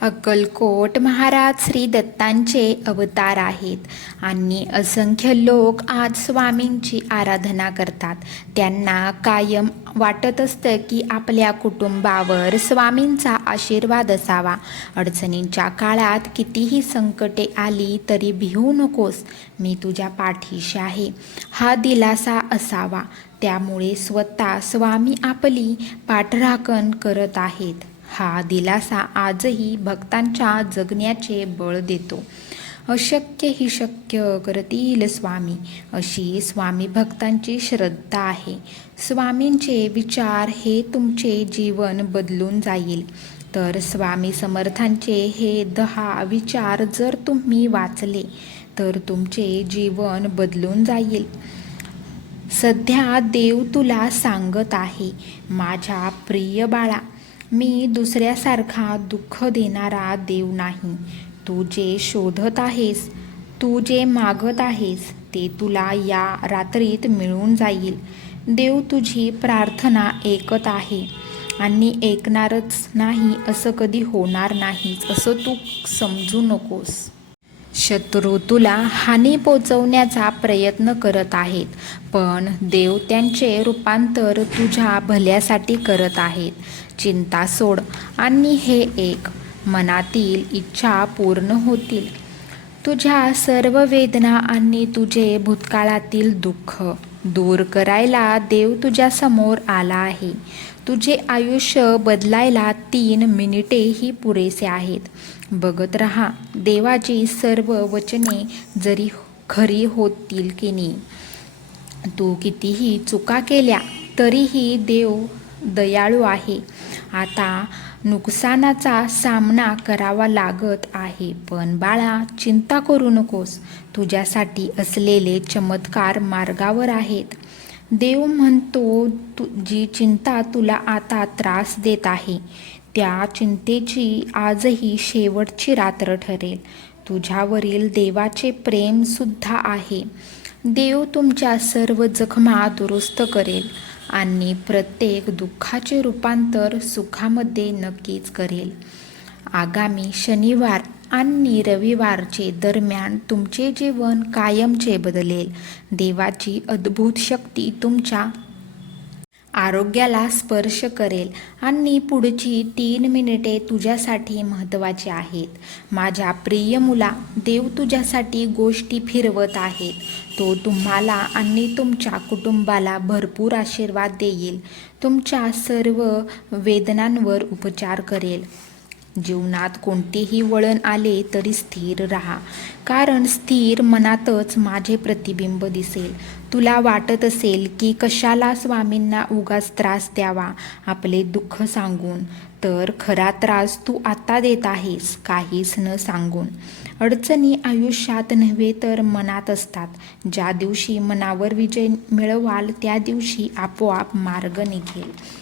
अक्कलकोट महाराज श्री दत्तांचे अवतार आहेत. आणि असंख्य लोक आज स्वामींची आराधना करतात. त्यांना कायम वाटत असतं की आपल्या कुटुंबावर स्वामींचा आशीर्वाद असावा. अडचणींच्या काळात कितीही संकटे आली तरी भिवू नकोस. मी तुझ्या पाठीशी आहे. हा दिलासा असावा. त्यामुळे स्वतः स्वामी आपली पाठराखण करत आहेत. हा दिलासा आजही भक्तांच्या जगण्याचे बळ देतो. अशक्य ही शक्य करतील स्वामी. अशी स्वामी भक्तांची श्रद्धा आहे. स्वामींचे विचार हे तुमचे जीवन बदलून जाईल. तर स्वामी समर्थांचे हे दहा विचार जर तुम्ही वाचले तर तुमचे जीवन बदलून जाईल. सध्या देव तुला सांगत आहे माझ्या प्रिय बाळा मी दुसऱ्यासारखा दुःख देणारा देव नाही. तू जे शोधत आहेस तू जे मागत आहेस ते तुला या रात्रीत मिळून जाईल. देव तुझी प्रार्थना ऐकत आहे. आणि ऐकणारच नाही असं कधी होणार नाहीच असं तू समजू नकोस. शत्रू तुला हानी पोचवण्याचा प्रयत्न करत आहेत. पण देव त्यांचे रूपांतर तुझ्या भल्यासाठी करत आहेत. चिंता सोड आणि हे एक. मनातील इच्छा पूर्ण होतील. तुझ्या सर्व वेदना आणि तुझे भूतकाळातील दुःख दूर करायला देव तुझ्यासमोर आला आहे. तुझे आयुष्य बदलायला तीन मिनिटेही पुरेसे आहेत. बघत रहा देवाची सर्व वचने जरी खरी होतील की नाही. तू कितीही चुका केल्या तरीही देव दयाळू आहे. आता नुकसानाचा सामना करावा लागत आहे. पण बाळा चिंता करू नकोस. तुझ्यासाठी असलेले चमत्कार मार्गावर आहेत. देव म्हणतो तू जी चिंता तुला आता त्रास देत आहे त्या चिंतेची आजही शेवटची रात्र ठरेल. तुझ्यावरील देवाचे प्रेमसुद्धा आहे. देव तुमच्या सर्व जखमा दुरुस्त करेल. आणि प्रत्येक दुःखाचे रूपांतर सुखामध्ये नक्कीच करेल. आगामी शनिवार आणि रविवारचे दरम्यान तुमचे जीवन कायमचे बदलेल. देवाची अद्भुत शक्ती तुमच्या आरोग्याला स्पर्श करेल. आणि पुढची तीन मिनिटे तुझ्यासाठी महत्त्वाची आहेत. माझ्या प्रिय मुला देव तुझ्यासाठी गोष्टी फिरवत आहेत. तो तुम्हाला आणि तुमच्या कुटुंबाला भरपूर आशीर्वाद देईल. तुमच्या सर्व वेदनांवर उपचार करेल. जीवनात कोणतेही वळण आले तरी स्थिर राहा. कारण स्थिर मनातच माझे प्रतिबिंब दिसेल. तुला वाटत असेल की कशाला स्वामींना उगाच त्रास द्यावा आपले दुःख सांगून. तर खरा त्रास तू आता देत आहेस काहीच न सांगून. अडचणी आयुष्यात नव्हे तर मनात असतात. ज्या दिवशी मनावर विजय मिळवाल त्या दिवशी आपोआप मार्ग निघेल.